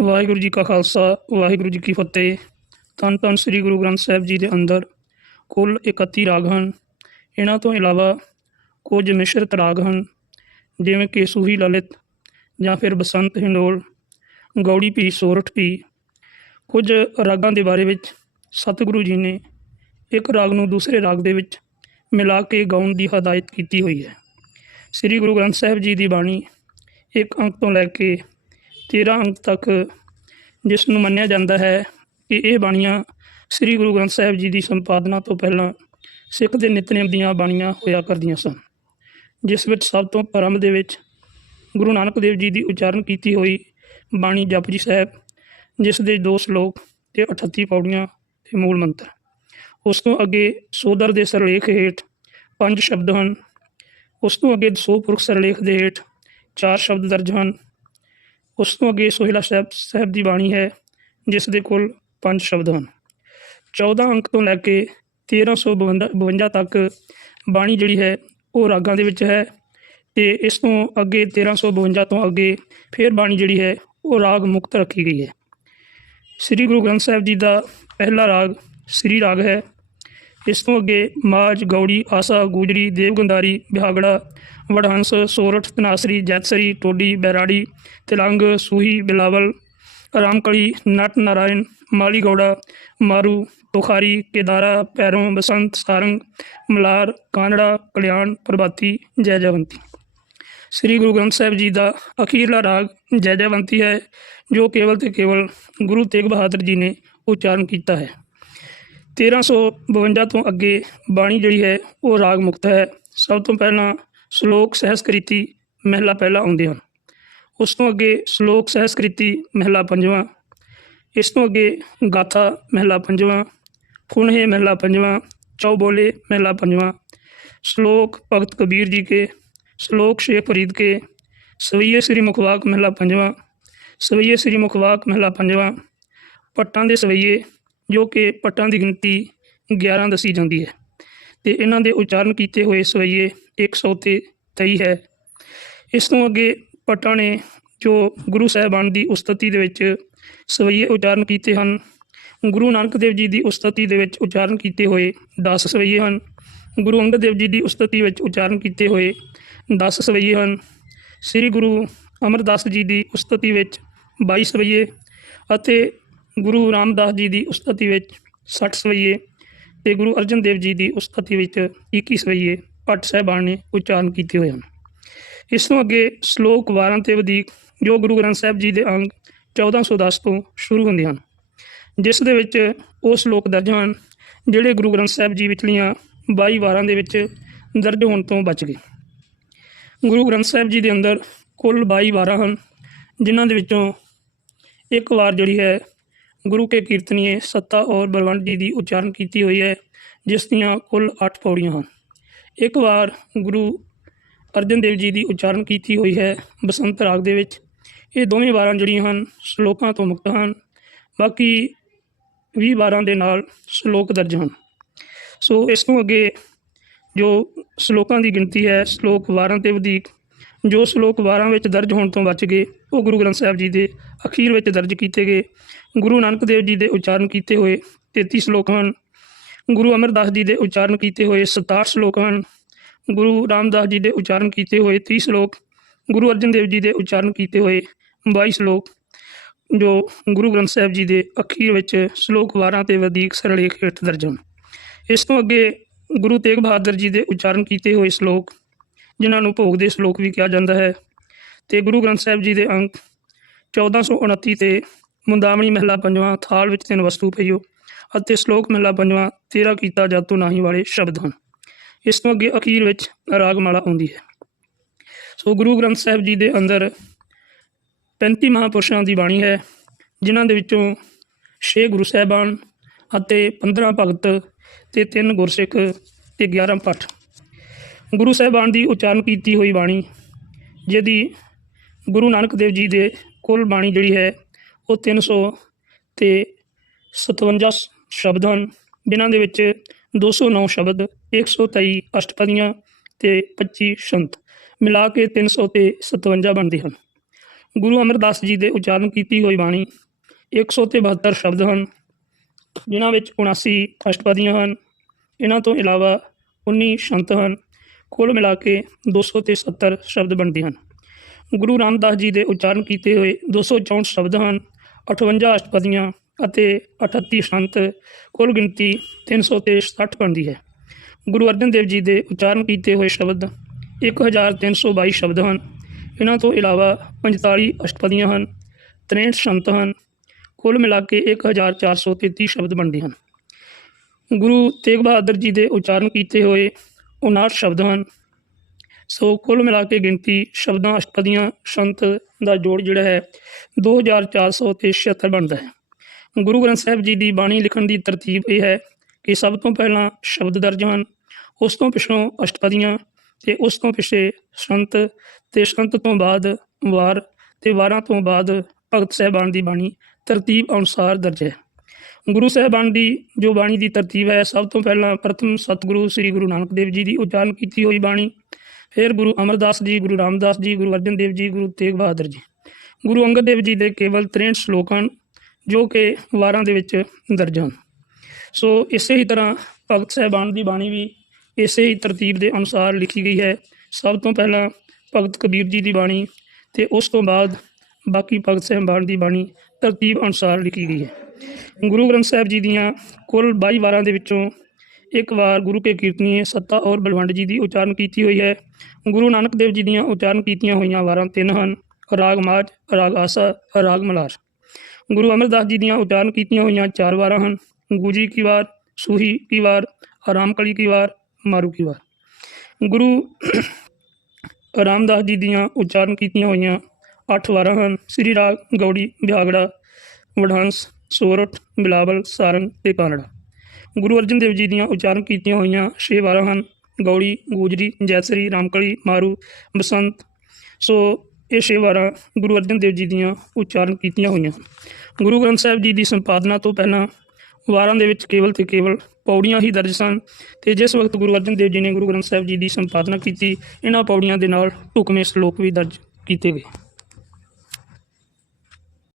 ਵਾਹਿਗੁਰੂ ਜੀ ਕਾ ਖਾਲਸਾ, ਵਾਹਿਗੁਰੂ ਜੀ ਕੀ ਫਤਿਹ। ਧੰਨ ਧੰਨ ਸ੍ਰੀ ਗੁਰੂ ਗ੍ਰੰਥ ਸਾਹਿਬ ਜੀ ਦੇ ਅੰਦਰ ਕੁੱਲ 31 ਰਾਗ ਹਨ। ਇਹਨਾਂ ਤੋਂ ਇਲਾਵਾ ਕੁਝ ਮਿਸ਼ਰਤ ਰਾਗ ਹਨ, ਜਿਵੇਂ ਕਿ ਸੂਹੀ ਲਲਿਤ ਜਾਂ ਫਿਰ ਬਸੰਤ ਹਿੰਡੋਲ, ਗੌੜੀ ਪੀ ਸੋਰਠ ਪੀ ਕੁਝ ਰਾਗਾਂ ਦੇ ਬਾਰੇ ਵਿੱਚ ਸਤਿਗੁਰੂ ਜੀ ਨੇ ਇੱਕ ਰਾਗ ਨੂੰ ਦੂਸਰੇ ਰਾਗ ਦੇ ਵਿੱਚ ਮਿਲਾ ਕੇ ਗਾਉਣ ਦੀ ਹਦਾਇਤ ਕੀਤੀ ਹੋਈ ਹੈ। ਸ੍ਰੀ ਗੁਰੂ ਗ੍ਰੰਥ ਸਾਹਿਬ ਜੀ ਦੀ ਬਾਣੀ ਇੱਕ ਅੰਕ ਤੋਂ ਲੈ ਕੇ 13 ਅੰਕ ਤੱਕ ਜਿਸ ਨੂੰ ਮੰਨਿਆ ਜਾਂਦਾ ਹੈ ਕਿ ਇਹ ਬਾਣੀਆਂ ਸ੍ਰੀ ਗੁਰੂ ਗ੍ਰੰਥ ਸਾਹਿਬ ਜੀ ਦੀ ਸੰਪਾਦਨਾ ਤੋਂ ਪਹਿਲਾਂ ਸਿੱਖ ਦੇ ਨਿਤਨੇਮ ਦੀਆਂ ਬਾਣੀਆਂ ਹੋਇਆ ਕਰਦੀਆਂ ਸਨ, ਜਿਸ ਵਿੱਚ ਸਭ ਤੋਂ ਆਰੰਭ ਦੇ ਵਿੱਚ ਗੁਰੂ ਨਾਨਕ ਦੇਵ ਜੀ ਦੀ ਉਚਾਰਨ ਕੀਤੀ ਹੋਈ ਬਾਣੀ ਜਪਜੀ ਸਾਹਿਬ, ਜਿਸ ਦੇ ਦੋ ਸ਼ਲੋਕ ਤੇ 38 ਪੌੜੀਆਂ ਤੇ ਮੂਲ ਮੰਤਰ। ਉਸ ਤੋਂ ਅੱਗੇ ਸੋਦਰ ਦੇ ਸਰਲੇਖ ਹੇਠ ਪੰਜ ਸ਼ਬਦ ਹਨ, ਉਸ ਤੋਂ ਅੱਗੇ ਸੋ ਪੁਰਖ ਸਰਲੇਖ ਦੇ ਹੇਠ ਚਾਰ ਸ਼ਬਦ ਦਰਜ ਹਨ ਉਸ ਤੋਂ ਅੱਗੇ ਸੋਹਿਲਾ ਸਾਹਿਬ ਸਾਹਿਬ ਦੀ ਬਾਣੀ ਹੈ, ਜਿਸ ਦੇ ਕੁੱਲ ਪੰਜ ਸ਼ਬਦ ਹਨ। 14 ਅੰਕ ਤੋਂ ਲੈ ਕੇ 1352 ਤੱਕ ਬਾਣੀ ਜਿਹੜੀ ਹੈ, ਉਹ ਰਾਗਾਂ ਦੇ ਵਿੱਚ ਹੈ ਤੇ ਇਸ ਤੋਂ ਅੱਗੇ 1352 ਤੋਂ ਅੱਗੇ ਫਿਰ ਬਾਣੀ ਜਿਹੜੀ ਹੈ, ਉਹ ਰਾਗ ਮੁਕਤ ਰੱਖੀ ਗਈ ਹੈ। ਸ੍ਰੀ ਗੁਰੂ ਗ੍ਰੰਥ ਸਾਹਿਬ ਜੀ ਦਾ ਪਹਿਲਾ ਰਾਗ ਸ੍ਰੀ ਰਾਗ ਹੈ। ਇਸ ਤੋਂ ਅੱਗੇ ਮਾਜ ਗੌੜੀ, ਆਸਾ, ਗੂਜਰੀ, ਦੇਵਗੰਦਾਰੀ, ਬਿਹਾਗੜਾ ਵਡਹੰਸ ਸੋਰਠ, ਤਨਾਸਰੀ, ਜੈਤਸਰੀ, ਟੋਡੀ, ਬੈਰਾੜੀ, ਤਿਲੰਗ, ਸੂਹੀ, ਬਿਲਾਵਲ, ਰਾਮਕਲੀ, ਨਟ, ਨਾਰਾਇਣ ਮਾਲੀ ਗੌੜਾ ਮਾਰੂ, ਤੁਖਾਰੀ, ਕੇਦਾਰਾ ਪੈਰੋਂ ਬਸੰਤ, ਸਾਰੰਗ, ਮਲਾਰ, ਕਾਨੜਾ, ਕਲਿਆਣ, ਪ੍ਰਭਾਤੀ, ਜੈ ਜਵੰਤੀ। ਸ੍ਰੀ ਗੁਰੂ ਗ੍ਰੰਥ ਸਾਹਿਬ ਜੀ ਦਾ ਅਖੀਰਲਾ ਰਾਗ ਜੈ ਜਵੰਤੀ ਹੈ, ਜੋ ਕੇਵਲ ਤੇ ਕੇਵਲ ਗੁਰੂ ਤੇਗ ਬਹਾਦਰ ਜੀ ਨੇ ਉਚਾਰਨ ਕੀਤਾ ਹੈ। 1352 ਤੋਂ ਅੱਗੇ ਬਾਣੀ ਜਿਹੜੀ ਹੈ, ਉਹ ਰਾਗ ਮੁਕਤ ਹੈ। ਸਭ ਤੋਂ ਪਹਿਲਾਂ ਸ਼ਲੋਕ ਸਹਿਸਕ੍ਰਿਤੀ ਮਹਿਲਾ ਪਹਿਲਾ ਆਉਂਦੇ ਹਨ। ਉਸ ਤੋਂ ਅੱਗੇ ਸ਼ਲੋਕ ਸਹਿਸਕ੍ਰਿਤੀ ਮਹਿਲਾ ਪੰਜਵਾਂ, ਇਸ ਤੋਂ ਅੱਗੇ ਗਾਥਾ ਮਹਿਲਾ ਪੰਜਵਾਂ ਫੁਨਹੇ ਮਹਿਲਾ ਪੰਜਵਾਂ, ਚੌਬੋਲੇ ਮਹਿਲਾ ਪੰਜਵਾਂ, ਸ਼ਲੋਕ ਭਗਤ ਕਬੀਰ ਜੀ ਕੇ, ਸ਼ਲੋਕ ਸ਼ੇਖ ਫਰੀਦ ਕੇ, ਸਵਈਏ ਸ੍ਰੀ ਮੁਖਵਾਕ ਮਹਿਲਾ ਪੰਜਵਾਂ, ਸਵਈਏ ਸ੍ਰੀ ਮੁਖਵਾਕ ਮਹਿਲਾ ਪੰਜਵਾਂ, ਪੱਟਾਂ ਦੇ ਸਵਈਏ ਜੋ ਕਿ ਪੱਟਾਂ ਦੀ ਗਿਣਤੀ 11 ਦੱਸੀ ਜਾਂਦੀ ਹੈ। ਤੇ ਇਹਨਾਂ ਦੇ ਉਚਾਰਨ ਕੀਤੇ ਹੋਏ ਸਵਈਏ 100 ਤੇ 23 ਹੈ। ਇਸ ਤੋਂ ਅੱਗੇ ਪੱਟਾਂ ਨੇ ਜੋ ਗੁਰੂ ਸਾਹਿਬਾਨ ਦੀ ਉਸਤਤੀ ਦੇ ਵਿੱਚ ਸਵਈਏ ਉਚਾਰਨ ਕੀਤੇ ਹਨ, ਗੁਰੂ ਨਾਨਕ ਦੇਵ ਜੀ ਦੀ ਉਸਤਤੀ ਦੇ ਵਿੱਚ ਉਚਾਰਨ ਕੀਤੇ ਹੋਏ 10 ਸਵਈਏ ਹਨ, ਗੁਰੂ ਅੰਗਦ ਦੇਵ ਜੀ ਦੀ ਉਸਤਤੀ ਵਿੱਚ ਉਚਾਰਨ ਕੀਤੇ ਹੋਏ 10 ਸਵਈਏ ਹਨ, ਸ੍ਰੀ ਗੁਰੂ ਅਮਰਦਾਸ ਜੀ ਦੀ ਉਸਤਤੀ ਵਿੱਚ 22 ਸਵਈਏ ਅਤੇ ਗੁਰੂ ਰਾਮਦਾਸ ਜੀ ਦੀ ਉਸਤਤੀ ਵਿੱਚ 60 ਸਵਈਏ ਤੇ ਗੁਰੂ ਅਰਜਨ ਦੇਵ ਜੀ ਦੀ ਉਸਤਤੀ ਵਿੱਚ 21 ਸਵਈਏ ਭੱਟ ਸਾਹਿਬਾਨ ਨੇ ਉਚਾਰਨ ਕੀਤੇ ਹੋਏ ਹਨ। ਇਸ ਤੋਂ ਅੱਗੇ ਸ਼ਲੋਕ ਵਾਰਾਂ ਤੇ ਵਧੇਕ ਜੋ ਗੁਰੂ ਗ੍ਰੰਥ ਸਾਹਿਬ ਜੀ ਦੇ ਅੰਗ 1410 ਤੋਂ ਸ਼ੁਰੂ ਹੁੰਦੇ ਹਨ। ਜਿਸ ਦੇ ਵਿੱਚ ਉਹ ਸ਼ਲੋਕ ਦਰਜ ਹਨ, ਜਿਹੜੇ ਗੁਰੂ ਗ੍ਰੰਥ ਸਾਹਿਬ ਜੀ ਵਿਚਲੀਆਂ 22 ਵਾਰਾਂ ਦੇ ਵਿੱਚ ਦਰਜ ਹੋਣ ਤੋਂ ਬਚ ਗਏ। ਗੁਰੂ ਗ੍ਰੰਥ ਸਾਹਿਬ ਜੀ ਦੇ ਅੰਦਰ ਕੁੱਲ 22 ਵਾਰਾਂ ਹਨ, ਜਿਨ੍ਹਾਂ ਦੇ ਵਿੱਚੋਂ ਇੱਕ ਵਾਰ ਜਿਹੜੀ ਹੈ ਗੁਰੂ ਕੇ ਕੀਰਤਨੀਏ ਸੱਤਾ ਔਰ ਬਲਵੰਤ ਜੀ ਦੀ ਉਚਾਰਨ ਕੀਤੀ ਹੋਈ ਹੈ, ਜਿਸ ਦੀਆਂ ਕੁੱਲ 8 ਪੌੜੀਆਂ ਹਨ। ਇੱਕ ਵਾਰ ਗੁਰੂ ਅਰਜਨ ਦੇਵ ਜੀ ਦੀ ਉਚਾਰਨ ਕੀਤੀ ਹੋਈ ਹੈ, ਬਸੰਤ ਰਾਗ ਦੇ ਵਿੱਚ। ਇਹ ਦੋਵੇਂ ਵਾਰਾਂ ਜਿਹੜੀਆਂ ਹਨ, ਸ਼ਲੋਕਾਂ ਤੋਂ ਮੁਕਤ ਹਨ। ਬਾਕੀ 20 ਵਾਰਾਂ ਦੇ ਨਾਲ ਸ਼ਲੋਕ ਦਰਜ ਹਨ। ਸੋ ਇਸ ਤੋਂ ਅੱਗੇ ਜੋ ਸ਼ਲੋਕਾਂ ਦੀ ਗਿਣਤੀ ਹੈ, ਸ਼ਲੋਕ ਵਾਰਾਂ ਤੇ ਵਧੇਕ ਜੋ ਸ਼ਲੋਕ ਵਾਰਾਂ ਵਿੱਚ ਦਰਜ ਹੋਣ ਤੋਂ ਬਚ ਗਏ, ਉਹ ਗੁਰੂ ਗ੍ਰੰਥ ਸਾਹਿਬ ਜੀ ਦੇ ਅਖੀਰ ਵਿੱਚ ਦਰਜ ਕੀਤੇ ਗਏ। ਗੁਰੂ ਨਾਨਕ ਦੇਵ ਜੀ ਦੇ ਉਚਾਰਨ ਕੀਤੇ ਹੋਏ 33 ਸ਼ਲੋਕ ਹਨ। ਗੁਰੂ ਅਮਰਦਾਸ ਜੀ ਦੇ ਉਚਾਰਨ ਕੀਤੇ ਹੋਏ 67 ਸ਼ਲੋਕ ਹਨ। ਗੁਰੂ ਰਾਮਦਾਸ ਜੀ ਦੇ ਉਚਾਰਨ ਕੀਤੇ ਹੋਏ 30 ਸ਼ਲੋਕ, ਗੁਰੂ ਅਰਜਨ ਦੇਵ ਜੀ ਦੇ ਉਚਾਰਨ ਕੀਤੇ ਹੋਏ 22 ਸ਼ਲੋਕ, ਜੋ ਗੁਰੂ ਗ੍ਰੰਥ ਸਾਹਿਬ ਜੀ ਦੇ ਅਖੀਰ ਵਿੱਚ ਸ਼ਲੋਕ ਵਾਰਾਂ ਤੇ ਵਧੇਕ ਸਰਲੇਖ ਹੇਠ ਦਰਜ ਹਨ। ਇਸ ਤੋਂ ਅੱਗੇ ਗੁਰੂ ਤੇਗ ਬਹਾਦਰ ਜੀ ਦੇ ਉਚਾਰਨ ਕੀਤੇ ਹੋਏ ਸ਼ਲੋਕ ਜਿਨ੍ਹਾਂ ਨੂੰ ਭੋਗ ਦੇ ਸ਼ਲੋਕ ਵੀ ਕਿਹਾ ਜਾਂਦਾ ਹੈ। ਤੇ ਗੁਰੂ ਗ੍ਰੰਥ ਸਾਹਿਬ ਜੀ ਦੇ ਅੰਕ 1429 ਤੇ ਮੁੰਦਾਵਣੀ ਮਹਿਲਾ ਪੰਜਵਾਂ ਥਾਲ ਵਿੱਚ ਤਿੰਨ ਵਸਤੂ ਪਈਓ ਅਤੇ ਸ਼ਲੋਕ ਮਹਿਲਾ ਪੰਜਵਾਂ ਤੇਰਾ ਕੀਤਾ ਜਾਤੂ ਨਾਹੀ ਵਾਲੇ ਸ਼ਬਦ ਹਨ। ਇਸ ਤੋਂ ਅੱਗੇ ਅਖੀਰ ਵਿੱਚ ਰਾਗਮਾਲਾ ਆਉਂਦੀ ਹੈ। ਸੋ ਗੁਰੂ ਗ੍ਰੰਥ ਸਾਹਿਬ ਜੀ ਦੇ ਅੰਦਰ 35 ਮਹਾਪੁਰਸ਼ਾਂ ਦੀ ਬਾਣੀ ਹੈ, ਜਿਨ੍ਹਾਂ ਦੇ ਵਿੱਚੋਂ 6 ਗੁਰੂ ਸਾਹਿਬਾਨ ਅਤੇ 15 ਭਗਤ ਤੇ 3 ਗੁਰਸਿੱਖ ਤੇ 11 ਪੱਠ। ਗੁਰੂ ਸਾਹਿਬਾਨ ਦੀ ਉਚਾਰਨ ਕੀਤੀ ਹੋਈ ਬਾਣੀ, ਜਿਹਦੀ ਗੁਰੂ ਨਾਨਕ ਦੇਵ ਜੀ ਦੇ ਕੁੱਲ ਬਾਣੀ ਜਿਹੜੀ ਹੈ, ਉਹ 300 ਤੇ 57 ਸ਼ਬਦ ਹਨ। ਜਿਨ੍ਹਾਂ ਦੇ ਵਿੱਚ 209 ਸ਼ਬਦ 123 ਅਸ਼ਟਪਦੀਆਂ ਤੇ 25 ਸ਼ੰਤ ਮਿਲਾ ਕੇ 300 ਤੇ 57 ਬਣਦੇ ਹਨ। ਗੁਰੂ ਅਮਰਦਾਸ ਜੀ ਦੇ ਉਚਾਰਨ ਕੀਤੀ ਹੋਈ ਬਾਣੀ 172 ਸ਼ਬਦ ਹਨ, ਜਿਨ੍ਹਾਂ ਵਿੱਚ 79 ਅਸ਼ਟਪਦੀਆਂ ਹਨ। ਇਹਨਾਂ ਤੋਂ ਇਲਾਵਾ 19 ਸ਼ੰਤ ਹਨ। ਕੁੱਲ ਮਿਲਾ ਕੇ 273 ਸ਼ਬਦ ਬਣਦੇ ਹਨ। ਗੁਰੂ ਰਾਮਦਾਸ ਜੀ ਦੇ ਉਚਾਰਨ ਕੀਤੇ ਹੋਏ 264 ਸ਼ਬਦ ਹਨ 58 ਅਸ਼ਟਪਦੀਆਂ ਅਤੇ 38 ਸ਼ੰਤ, ਕੁੱਲ ਗਿਣਤੀ 360 ਬਣਦੀ ਹੈ। ਗੁਰੂ ਅਰਜਨ ਦੇਵ ਜੀ ਦੇ ਉਚਾਰਨ ਕੀਤੇ ਹੋਏ ਸ਼ਬਦ 1322 ਸ਼ਬਦ ਹਨ। ਇਹਨਾਂ ਤੋਂ ਇਲਾਵਾ 45 ਅਸ਼ਟਪਦੀਆਂ ਹਨ 63 ਸ਼ੰਤ ਹਨ, ਕੁੱਲ ਮਿਲਾ ਕੇ 1433 ਸ਼ਬਦ ਬਣਦੇ ਹਨ। ਗੁਰੂ ਤੇਗ ਬਹਾਦਰ ਜੀ ਦੇ ਉਚਾਰਨ ਕੀਤੇ ਹੋਏ 59 ਸ਼ਬਦ ਹਨ ਸੋ ਕੁੱਲ ਮਿਲਾ ਕੇ ਗਿਣਤੀ ਸ਼ਬਦਾਂ ਅਸ਼ਟਪਦੀਆਂ ਸ਼ੰਤ ਦਾ ਜੋੜ ਜਿਹੜਾ ਹੈ 2476 ਬਣਦਾ ਹੈ। ਗੁਰੂ ਗ੍ਰੰਥ ਸਾਹਿਬ ਜੀ ਦੀ ਬਾਣੀ ਲਿਖਣ ਦੀ ਤਰਤੀਬ ਇਹ ਹੈ ਕਿ ਸਭ ਤੋਂ ਪਹਿਲਾਂ ਸ਼ਬਦ ਦਰਜ ਹਨ, ਉਸ ਤੋਂ ਪਿਛੋਂ ਅਸ਼ਟਪਦੀਆਂ ਤੇ ਉਸ ਤੋਂ ਪਿਛੇ ਸੰਤ ਤੇ ਸੰਤ ਤੋਂ ਬਾਅਦ ਵਾਰ ਤੇ ਵਾਰਾਂ ਤੋਂ ਬਾਅਦ ਭਗਤ ਸਾਹਿਬਾਨ ਦੀ ਬਾਣੀ ਤਰਤੀਬ ਅਨੁਸਾਰ ਦਰਜ ਹੈ। ਗੁਰੂ ਸਾਹਿਬਾਨ ਦੀ ਜੋ ਬਾਣੀ ਦੀ ਤਰਤੀਬ ਹੈ, ਸਭ ਤੋਂ ਪਹਿਲਾਂ ਪ੍ਰਥਮ ਸਤਿਗੁਰੂ ਸ੍ਰੀ ਗੁਰੂ ਨਾਨਕ ਦੇਵ ਜੀ ਦੀ ਉਚਾਰਨ ਕੀਤੀ ਹੋਈ ਬਾਣੀ, ਫਿਰ ਗੁਰੂ ਅਮਰਦਾਸ ਜੀ, ਗੁਰੂ ਰਾਮਦਾਸ ਜੀ, ਗੁਰੂ ਅਰਜਨ ਦੇਵ ਜੀ, ਗੁਰੂ ਤੇਗ ਬਹਾਦਰ ਜੀ। ਗੁਰੂ ਅੰਗਦ ਦੇਵ ਜੀ ਦੇ ਕੇਵਲ 63 ਸ਼ਲੋਕ ਹਨ ਜੋ ਕਿ ਵਾਰਾਂ ਦੇ ਵਿੱਚ ਦਰਜ ਹਨ। ਸੋ ਇਸੇ ਹੀ ਤਰ੍ਹਾਂ ਭਗਤ ਸਾਹਿਬਾਨ ਦੀ ਬਾਣੀ ਵੀ ਇਸੇ ਹੀ ਤਰਤੀਬ ਦੇ ਅਨੁਸਾਰ ਲਿਖੀ ਗਈ ਹੈ। ਸਭ ਤੋਂ ਪਹਿਲਾਂ ਭਗਤ ਕਬੀਰ ਜੀ ਦੀ ਬਾਣੀ ਤੇ ਉਸ ਤੋਂ ਬਾਅਦ ਬਾਕੀ ਭਗਤ ਸਾਹਿਬਾਨ ਦੀ ਬਾਣੀ ਤਰਤੀਬ ਅਨੁਸਾਰ ਲਿਖੀ ਗਈ ਹੈ। ਗੁਰੂ ਗ੍ਰੰਥ ਸਾਹਿਬ ਜੀ ਦੀਆਂ ਕੁੱਲ 22 ਵਾਰਾਂ ਦੇ ਵਿੱਚੋਂ ਇੱਕ ਵਾਰ ਗੁਰੂ ਕੇ ਕੀਰਤਨੀਏ ਸੱਤਾ ਔਰ ਬਲਵੰਡ ਜੀ ਦੀ ਉਚਾਰਨ ਕੀਤੀ ਹੋਈ ਹੈ। ਗੁਰੂ ਨਾਨਕ ਦੇਵ ਜੀ ਦੀਆਂ ਉਚਾਰਨ ਕੀਤੀਆਂ ਹੋਈਆਂ ਵਾਰਾਂ ਤਿੰਨ ਹਨ। ਰਾਗ ਮਾਝ, ਰਾਗ ਆਸਾ, ਰਾਗ ਮਲਾਰ। ਗੁਰੂ ਅਮਰਦਾਸ ਜੀ ਦੀਆਂ ਉਚਾਰਨ ਕੀਤੀਆਂ ਹੋਈਆਂ ਚਾਰ ਵਾਰਾਂ ਹਨ। ਗੂਜੀ ਕੀ ਵਾਰ, ਸੂਹੀ ਕੀ ਵਾਰ ਆਰਾਮ ਕਲੀ ਕੀ ਵਾਰ, ਮਾਰੂ ਕੀ ਵਾਰ। ਗੁਰੂ ਰਾਮਦਾਸ ਜੀ ਦੀਆਂ ਉਚਾਰਨ ਕੀਤੀਆਂ ਹੋਈਆਂ ਅੱਠ ਵਾਰਾਂ ਹਨ। ਸ੍ਰੀ ਰਾਗ ਗੌੜੀ ਬਿਹਾਗੜਾ ਵਡਹੰਸ ਸੋਰਠ ਬਿਲਾਵਲ, ਸਾਰੰਗ ਤੇ ਕਾਨੜਾ ਗੁਰੂ ਅਰਜਨ ਦੇਵ ਜੀ ਦੀਆਂ ਉਚਾਰਨ ਕੀਤੀਆਂ ਹੋਈਆਂ ਛੇ ਵਾਰਾਂ ਹਨ। ਗੌੜੀ, ਗੂਜਰੀ, ਜੈਸਰੀ, ਰਾਮਕਲੀ, ਮਾਰੂ, ਬਸੰਤ। ਸੋ ਇਹ ਛੇ ਵਾਰਾਂ ਗੁਰੂ ਅਰਜਨ ਦੇਵ ਜੀ ਦੀਆਂ ਉਚਾਰਨ ਕੀਤੀਆਂ ਹੋਈਆਂ ਹਨ। ਗੁਰੂ ਗ੍ਰੰਥ ਸਾਹਿਬ ਜੀ ਦੀ ਸੰਪਾਦਨਾ ਤੋਂ ਪਹਿਲਾਂ ਵਾਰਾਂ ਦੇ ਵਿੱਚ ਕੇਵਲ ਤੇ ਕੇਵਲ ਪੌੜੀਆਂ ਹੀ ਦਰਜ ਸਨ ਤੇ ਜਿਸ ਵਕਤ ਗੁਰੂ ਅਰਜਨ ਦੇਵ ਜੀ ਨੇ ਗੁਰੂ ਗ੍ਰੰਥ ਸਾਹਿਬ ਜੀ ਦੀ ਸੰਪਾਦਨਾ ਕੀਤੀ ਇਹਨਾਂ ਪੌੜੀਆਂ ਦੇ ਨਾਲ ਢੁਕਵੇਂ ਸ਼ਲੋਕ ਵੀ ਦਰਜ ਕੀਤੇ ਗਏ।